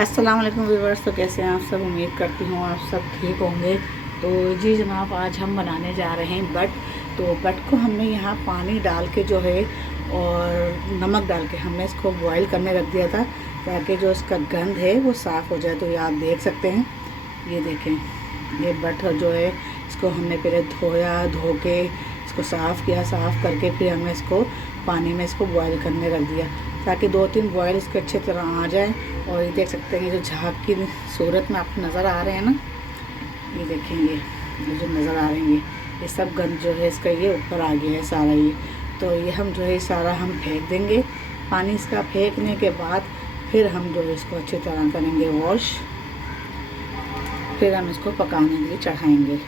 अस्सलाम वालेकुम व्यूवर्स। तो कैसे हैं आप सब? उम्मीद करती हूँ आप सब ठीक होंगे। तो जी जनाब, आज हम बनाने जा रहे हैं बट। तो बट को हमने यहाँ पानी डाल के जो है और नमक डाल के हमने इसको बॉईल करने रख दिया था ताकि जो इसका गंध है वो साफ़ हो जाए। तो ये आप देख सकते हैं, ये देखें, ये बट जो है इसको हमने पहले धोया, धो के इसको साफ़ किया, साफ़ करके फिर हमने इसको पानी में इसको बॉईल करने रख दिया ताकि 2-3 बॉयल इसके अच्छे तरह आ जाए। और ये देख सकते हैं, ये जो झाग की सूरत में आपको नज़र आ रहे हैं ना, ये देखेंगे, ये जो नज़र आ रहे हैं ये सब गंद जो है इसका ये ऊपर आ गया है सारा ये। तो ये हम जो है सारा हम फेंक देंगे। पानी इसका फेंकने के बाद फिर हम जो है इसको अच्छी तरह करेंगे वॉश, फिर हम इसको पकाने के लिए चढ़ाएँगे।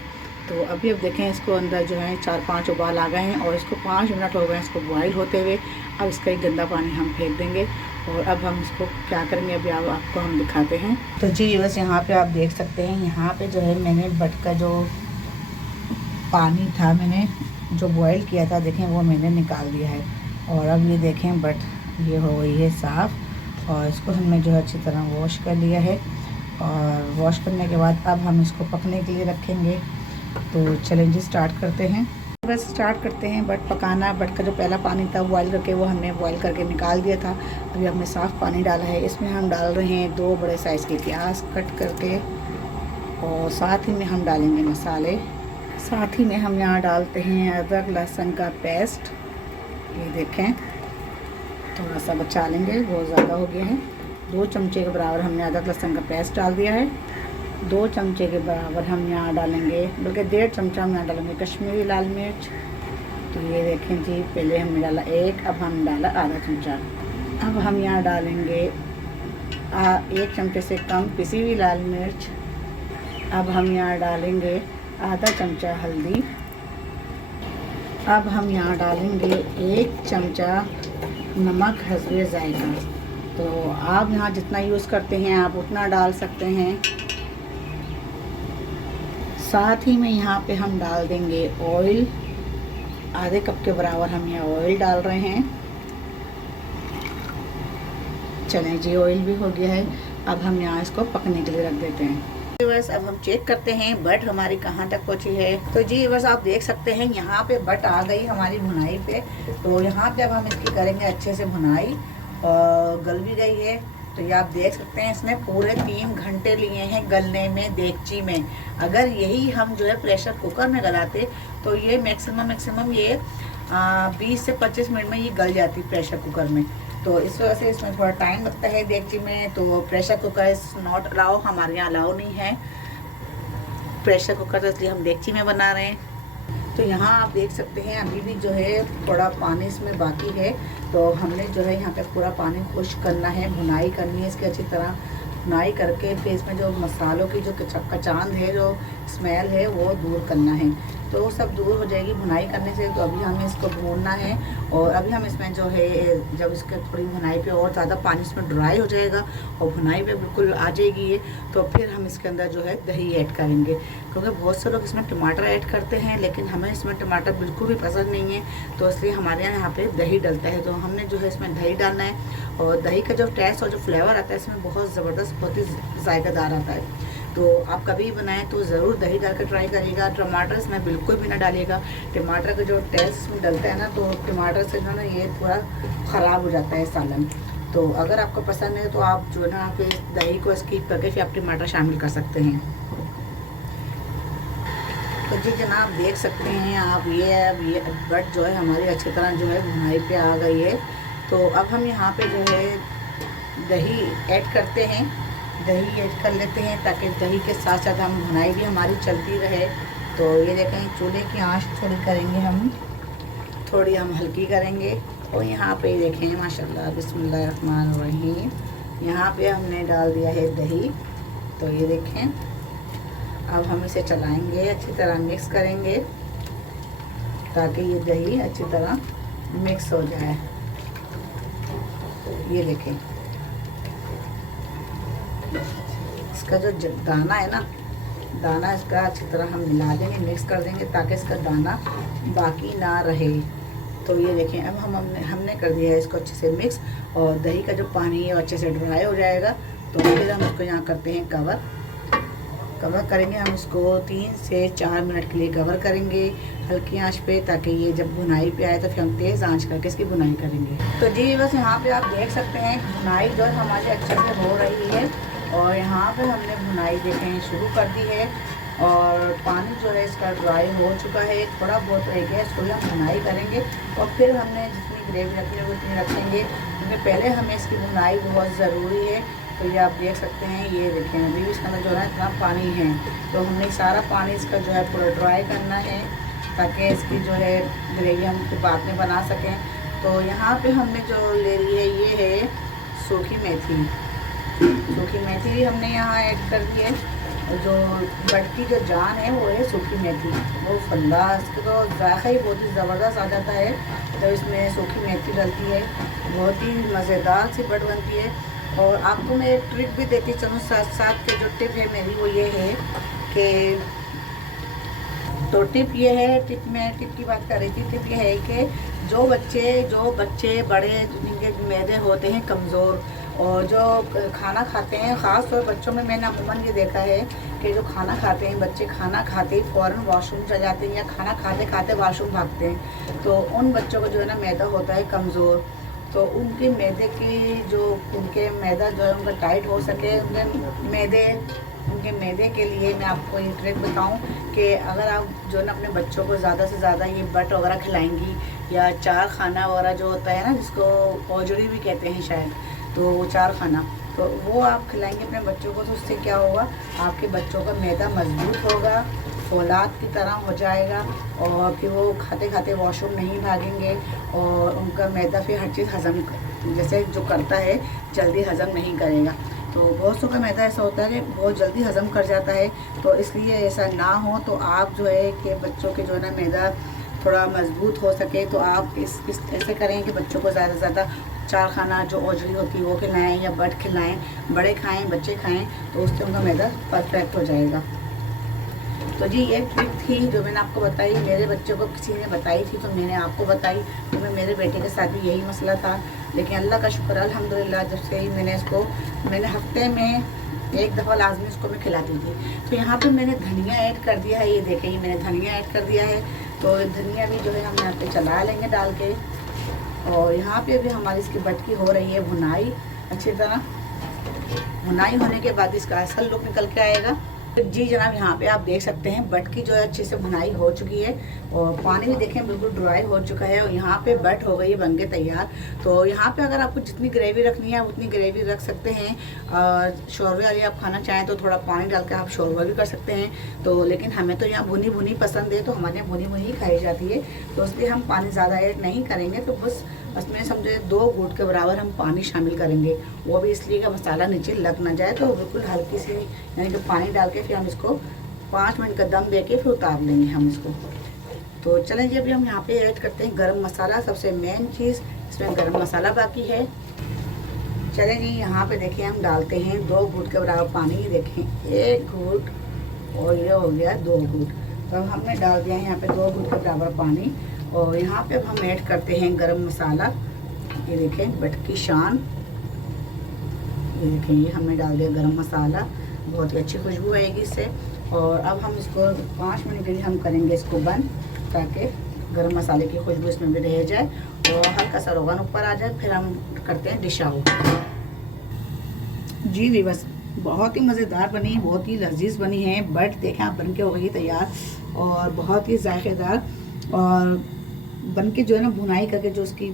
तो अभी अब देखें, इसको अंदर जो है 4-5 उबाल आ गए हैं और इसको 5 मिनट हो गए इसको बॉईल होते हुए। अब इसका एक गंदा पानी हम फेंक देंगे और अब हम इसको क्या करेंगे अभी आपको हम दिखाते हैं। तो जी बस यहाँ पे आप देख सकते हैं, यहाँ पे जो है मैंने बट का जो पानी था मैंने जो बॉईल किया था, देखें वो मैंने निकाल दिया है। और अब ये देखें बट ये हो गई है साफ़ और इसको हमने जो है अच्छी तरह वॉश कर लिया है। और वॉश करने के बाद अब हम इसको पकने के लिए रखेंगे। तो चलें जी स्टार्ट करते हैं। बस स्टार्ट करते हैं बट पकाना। बट का जो पहला पानी था बॉयल करके वो हमने बॉयल करके निकाल दिया था। अभी हमने साफ़ पानी डाला है, इसमें हम डाल रहे हैं 2 बड़े साइज़ के प्याज कट करके और साथ ही में हम डालेंगे मसाले। साथ ही में हम यहाँ डालते हैं अदरक लहसुन का पेस्ट। ये देखें, थोड़ा सा बचा लेंगे, बहुत ज़्यादा हो गया है। 2 चमचे के बराबर हमने अदरक लहसुन का पेस्ट डाल दिया है। 2 चमचे के बराबर हम यहाँ डालेंगे, बल्कि 1.5 चमचा हम यहाँ डालेंगे कश्मीरी लाल मिर्च। तो ये देखें जी, पहले हमने डाला 1, अब हम डाला आधा चमचा। अब हम यहाँ डालेंगे 1 चमचे से कम पिसी हुई लाल मिर्च। अब हम यहाँ डालेंगे आधा चमचा हल्दी। अब हम यहाँ डालेंगे 1 चमचा नमक हस्बे जायका। तो आप यहाँ जितना यूज़ करते हैं आप उतना डाल सकते हैं। साथ ही में यहाँ पे हम डाल देंगे ऑयल, आधे कप के बराबर हम यहाँ ऑयल डाल रहे हैं। चलें जी, ऑयल भी हो गया है। अब हम यहाँ इसको पकने के लिए रख देते हैं। बस अब हम चेक करते हैं बट हमारी कहाँ तक पहुँची है। तो जी बस आप देख सकते हैं यहाँ पे बट आ गई हमारी भुनाई पे। तो यहाँ पे अब हम इसकी करेंगे अच्छे से भुनाई और गल भी गई है। तो ये आप देख सकते हैं, इसने पूरे 3 घंटे लिए हैं गलने में देगची में। अगर यही हम जो है प्रेशर कुकर में गलाते तो ये मैक्सिमम ये 20 से 25 मिनट में ये गल जाती प्रेशर कुकर में। तो इस वजह से इसमें थोड़ा टाइम लगता है देगची में। तो pressure cooker is not allow, हमारे यहाँ अलाउ नहीं है प्रेशर कुकर, तो इसलिए हम देगची में बना रहे हैं। तो यहाँ आप देख सकते हैं अभी भी जो है थोड़ा पानी इसमें बाकी है। तो हमने जो है यहाँ पे पूरा पानी खुश्क करना है, भुनाई करनी है इसकी अच्छी तरह। भुनाई करके फिर इसमें जो मसालों की जो कचांद है, जो स्मेल है, वो दूर करना है। तो वो सब दूर हो जाएगी भुनाई करने से। तो अभी हमें इसको भूनना है और अभी हम इसमें जो है जब इसके थोड़ी भुनाई पे और ज़्यादा पानी इसमें ड्राई हो जाएगा और भुनाई पे बिल्कुल आ जाएगी ये, तो फिर हम इसके अंदर जो है दही ऐड करेंगे। क्योंकि बहुत से लोग इसमें टमाटर ऐड करते हैं लेकिन हमें इसमें टमाटर बिल्कुल भी पसंद नहीं है, तो इसलिए हमारे यहाँ पे दही डलता है। तो हमने जो है इसमें दही डालना है और दही का जो टेस्ट और जो फ्लेवर आता है इसमें बहुत ज़बरदस्त, बहुत ही जायकादार आता है। तो आप कभी बनाएं तो ज़रूर दही डाल कर ट्राई करिएगा। टमाटर इसमें बिल्कुल भी ना डालिएगा। टमाटर का जो टेस्ट इसमें डलता है ना, तो टमाटर से जो ना ये पूरा ख़राब हो जाता है सालन। तो अगर आपको पसंद है तो आप जो है ना आप इस दही को स्किप करके फिर आप टमाटर शामिल कर सकते हैं। तो जी जनाब देख सकते हैं आप, ये बट जो है हमारी अच्छी तरह जो है भुनाई पे आ गई है। तो अब हम यहाँ पे जो है दही ऐड करते हैं, दही ऐड कर लेते हैं ताकि दही के साथ साथ हम भुनाई भी हमारी चलती रहे। तो ये देखें, चूल्हे की आंच थोड़ी करेंगे हम, थोड़ी हम हल्की करेंगे। और यहाँ पे देखें माशाल्लाह बिस्मिल्लाहिर्रहमानिर्रहीम, यहाँ पे हमने डाल दिया है दही। तो ये देखें, अब हम इसे चलाएंगे, अच्छी तरह मिक्स करेंगे ताकि ये दही अच्छी तरह मिक्स हो जाए। ये देखें, इसका जो दाना है ना, दाना इसका अच्छी तरह हम मिला देंगे, मिक्स कर देंगे ताकि इसका दाना बाकी ना रहे। तो ये देखें, अब हमने कर दिया है इसको अच्छे से मिक्स और दही का जो पानी है वो अच्छे से ड्राई हो जाएगा। तो फिर हम इसको यहाँ करते हैं कवर करेंगे हम इसको 3 से 4 मिनट के लिए कवर करेंगे हल्की आंच पे, ताकि ये जब भुनाई पे आए तो फिर हम तेज़ आंच करके इसकी भुनाई करेंगे। तो जी बस यहाँ पे आप देख सकते हैं भुनाई जो है हमारी अच्छे से हो रही है, और यहाँ पे हमने भुनाई देखें शुरू कर दी है, और पानी जो है इसका ड्राई हो चुका है, थोड़ा बहुत रह गया, इसको भी हम भुनाई करेंगे। और फिर हमने जितनी ग्रेवी रखनी है उतनी रखेंगे, क्योंकि पहले हमें इसकी भुनाई बहुत ज़रूरी है। तो ये आप देख सकते हैं, ये देखें अभी भी इसके अंदर जो है इतना पानी है, तो हमने सारा पानी इसका जो है पूरा ड्राई करना है, ताकि इसकी जो है ग्रेवी हम फिर बाद में बना सकें। तो यहाँ पे हमने जो ले ली है ये है सूखी मेथी भी हमने यहाँ ऐड कर दी है। जो बट की जो जान है वो है सूखी मेथी, वो फल्ला इसका तो जायका ही बहुत ही ज़बरदस्त आ जाता है। तो इसमें सूखी मेथी डलती है, बहुत ही मज़ेदार सी बट बनती है। और आपको मैं एक ट्रिक भी देती चलूँ साथ साथ के, जो टिप है मेरी वो ये है कि, तो टिप ये है, टिप की बात कर रही थी। टिप ये है कि जो बच्चे बड़े जिनके मैदे होते हैं कमज़ोर, और जो खाना खाते हैं, ख़ास तौर बच्चों में मैंने अमूमन ये देखा है कि जो खाना खाते हैं बच्चे, खाना खाते ही फ़ौरन वॉशरूम चले जाते हैं या खाना खाते खाते वॉशरूम भागते हैं। तो उन बच्चों को जो है ना मैदा होता है कमज़ोर, तो उनके मैदे की जो उनके मैदा जो है उनका टाइट हो सके, उनके मैदे के लिए मैं आपको ये ट्रिक बताऊं कि अगर आप जो है ना अपने बच्चों को ज़्यादा से ज़्यादा ये बट वगैरह खिलाएंगी, या चार खाना वगैरह जो होता है ना, जिसको औजड़ी भी कहते हैं शायद, तो वो चार खाना, तो वो आप खिलाएंगे अपने बच्चों को, तो उससे क्या होगा, आपके बच्चों का मैदा मजबूत होगा, फौलाद की तरह हो जाएगा, और फिर वो खाते खाते वॉशरूम नहीं भागेंगे, और उनका मैदा फिर हर चीज़ हज़म जैसे जो करता है जल्दी हज़म नहीं करेगा। तो बहुत सौ का मैदा ऐसा होता है कि बहुत जल्दी हज़म कर जाता है, तो इसलिए ऐसा ना हो, तो आप जो है कि बच्चों के जो है ना मैदा थोड़ा मजबूत हो सके, तो आप इस ऐसे करें कि बच्चों को ज़्यादा से ज़्यादा चार खाना जो औजड़ी होती है वो खिलाएँ, या बट खिलाएँ, बड़े खाएँ बच्चे खाएँ, तो उससे उनका मैदा परफेक्ट हो जाएगा। तो जी ये ट्रिक थी जो मैंने आपको बताई, मेरे बच्चों को किसी ने बताई थी तो मैंने आपको बताई, क्योंकि मेरे बेटे के साथ भी यही मसला था। लेकिन अल्लाह का शुक्र अल्हम्दुलिल्लाह, जब से ही मैंने हफ्ते में एक दफ़ा लाजमी इसको मैं खिलाती थी। तो यहाँ पे मैंने धनिया ऐड कर दिया है, ये देखिए मैंने धनिया ऐड कर दिया है। तो धनिया भी जो है हम यहाँ पे चला लेंगे डाल के, और यहाँ पे भी हमारी इसकी बटकी हो रही है भुनाई अच्छी तरह। भुनाई होने के बाद इसका असल लुक निकल के आएगा। जी जनाब, यहाँ पे आप देख सकते हैं बट की जो है अच्छे से भुनाई हो चुकी है, और पानी भी देखें बिल्कुल ड्राई हो चुका है, और यहाँ पे बट हो गई है बन के तैयार। तो यहाँ पे अगर आपको जितनी ग्रेवी रखनी है उतनी ग्रेवी रख सकते हैं। शोरबे वाली आप खाना चाहें तो थोड़ा पानी डाल के आप शोरबा भी कर सकते हैं। तो लेकिन हमें तो यहाँ भुनी भुनी पसंद है, तो हमारे यहाँ भुनी भुनी ही खाई जाती है, तो इसलिए हम पानी ज़्यादा ऐड नहीं करेंगे। तो बस उसमें समझे 2 घूंट के बराबर हम पानी शामिल करेंगे, वो भी इसलिए कि मसाला नीचे लग ना जाए। तो बिल्कुल हल्की सी यानी कि पानी डाल के फिर हम इसको 5 मिनट का दम दे के फिर उतार लेंगे हम इसको। तो चलें जी, अभी हम यहाँ पे ऐड करते हैं गरम मसाला, सबसे मेन चीज़ इसमें गरम मसाला बाकी है। चलें जी, यहाँ पे देखिए हम डालते हैं 2 घूंट के बराबर पानी, देखें 1 घूंट और ये हो गया 2 घूंट। तो अब हमने डाल दिया है यहाँ पे 2 घूंट के बराबर पानी, और यहाँ पे अब हम ऐड करते हैं गरम मसाला। ये देखें बट की शान, ये देखें ये हमने डाल दिया गरम मसाला, बहुत ही अच्छी खुशबू आएगी इससे। और अब हम इसको 5 मिनट के लिए हम करेंगे इसको बंद, ताकि गरम मसाले की खुशबू इसमें भी रह जाए और हल्का सा रोगन ऊपर आ जाए। फिर हम करते हैं डिश आउट। जी बस बहुत ही मज़ेदार बनी, बहुत ही लजीज बनी है। बट देखें आप बन के हो गई तैयार, और बहुत ही जायकेदार, और बन के जो है ना भुनाई करके जो उसकी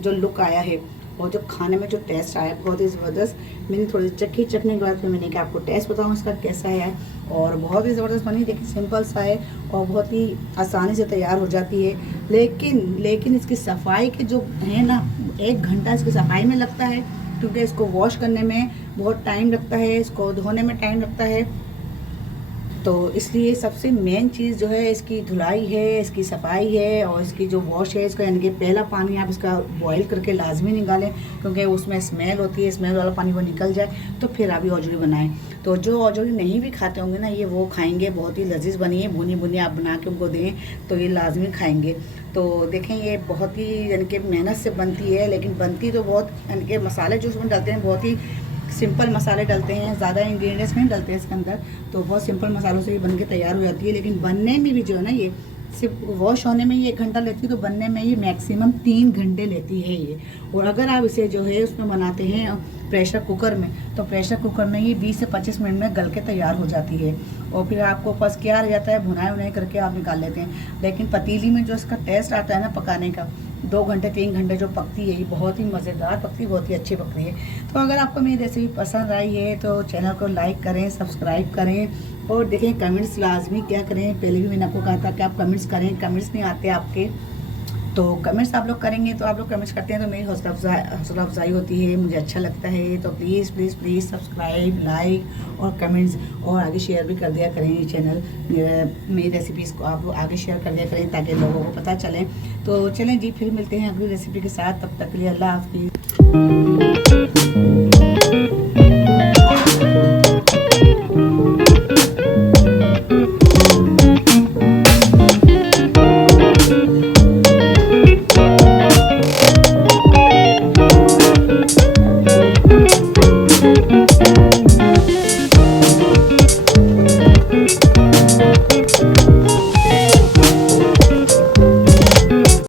जो लुक आया है, और जब खाने में जो टेस्ट आया बहुत ही ज़बरदस्त। मैंने थोड़ी चखने के बाद फिर मैंने कहा आपको टेस्ट बताऊँ इसका कैसा है, और बहुत ही ज़बरदस्त बनी। देखिए सिंपल सा है और बहुत ही आसानी से तैयार हो जाती है। लेकिन इसकी सफाई के जो है ना, 1 घंटा इसकी सफाई में लगता है, क्योंकि इसको वॉश करने में बहुत टाइम लगता है, इसको धोने में टाइम लगता है। तो इसलिए सबसे मेन चीज़ जो है इसकी धुलाई है, इसकी सफाई है, और इसकी जो वॉश है इसका, यानी कि पहला पानी आप इसका बॉईल करके लाजमी निकालें, क्योंकि उसमें स्मेल होती है, स्मेल वाला पानी वो निकल जाए तो फिर आप ये औजड़ी बनाएं। तो जो औजड़ी नहीं भी खाते होंगे ना, ये वो खाएंगे। बहुत ही लजीज बनी है, भुनी भुनी आप बना के उनको दें तो ये लाजमी खाएंगे। तो देखें ये बहुत ही यानी कि मेहनत से बनती है, लेकिन बनती तो बहुत, यानी कि मसाले जो उसमें डालते हैं बहुत ही सिंपल मसाले डलते हैं, ज़्यादा इंग्रेडिएंट्स नहीं डलते हैं इसके अंदर, तो बहुत सिंपल मसालों से ये बन के तैयार हो जाती है। लेकिन बनने में भी जो है ना, ये सिर्फ वॉश होने में ये 1 घंटा लेती है, तो बनने में ये मैक्सिमम 3 घंटे लेती है ये। और अगर आप इसे जो है उसमें बनाते हैं प्रेशर कुकर में, तो प्रेशर कुकर में ये 20 से 25 मिनट में गल के तैयार हो जाती है। और फिर आपको पास क्या रह जाता है, भुनाई उनाई करके आप निकाल लेते हैं। लेकिन पतीली में जो इसका टेस्ट आता है ना पकाने का, 2 घंटे 3 घंटे जो पकती है, ये बहुत ही मज़ेदार पकती है, बहुत ही अच्छी पकती है। तो अगर आपको मेरी रेसिपी पसंद आई है तो चैनल को लाइक करें, सब्सक्राइब करें और देखें कमेंट्स लाजमी क्या करें। पहले भी मैंने आपको कहा था कि आप कमेंट्स करें, कमेंट्स नहीं आते आपके, तो कमेंट्स आप लोग करेंगे, तो आप लोग कमेंट्स करते हैं तो मेरी हौसला अफजाई होती है, मुझे अच्छा लगता है। तो please please please subscribe, like और कमेंट्स और आगे शेयर भी कर दिया करें ये चैनल, मेरी रेसिपीज़ को आप लोग आगे शेयर कर दिया करें ताकि लोगों को पता चले। तो चलें जी, फिर मिलते हैं अगली रेसिपी के साथ, तब तक के लिए अल्लाह हाफिज़।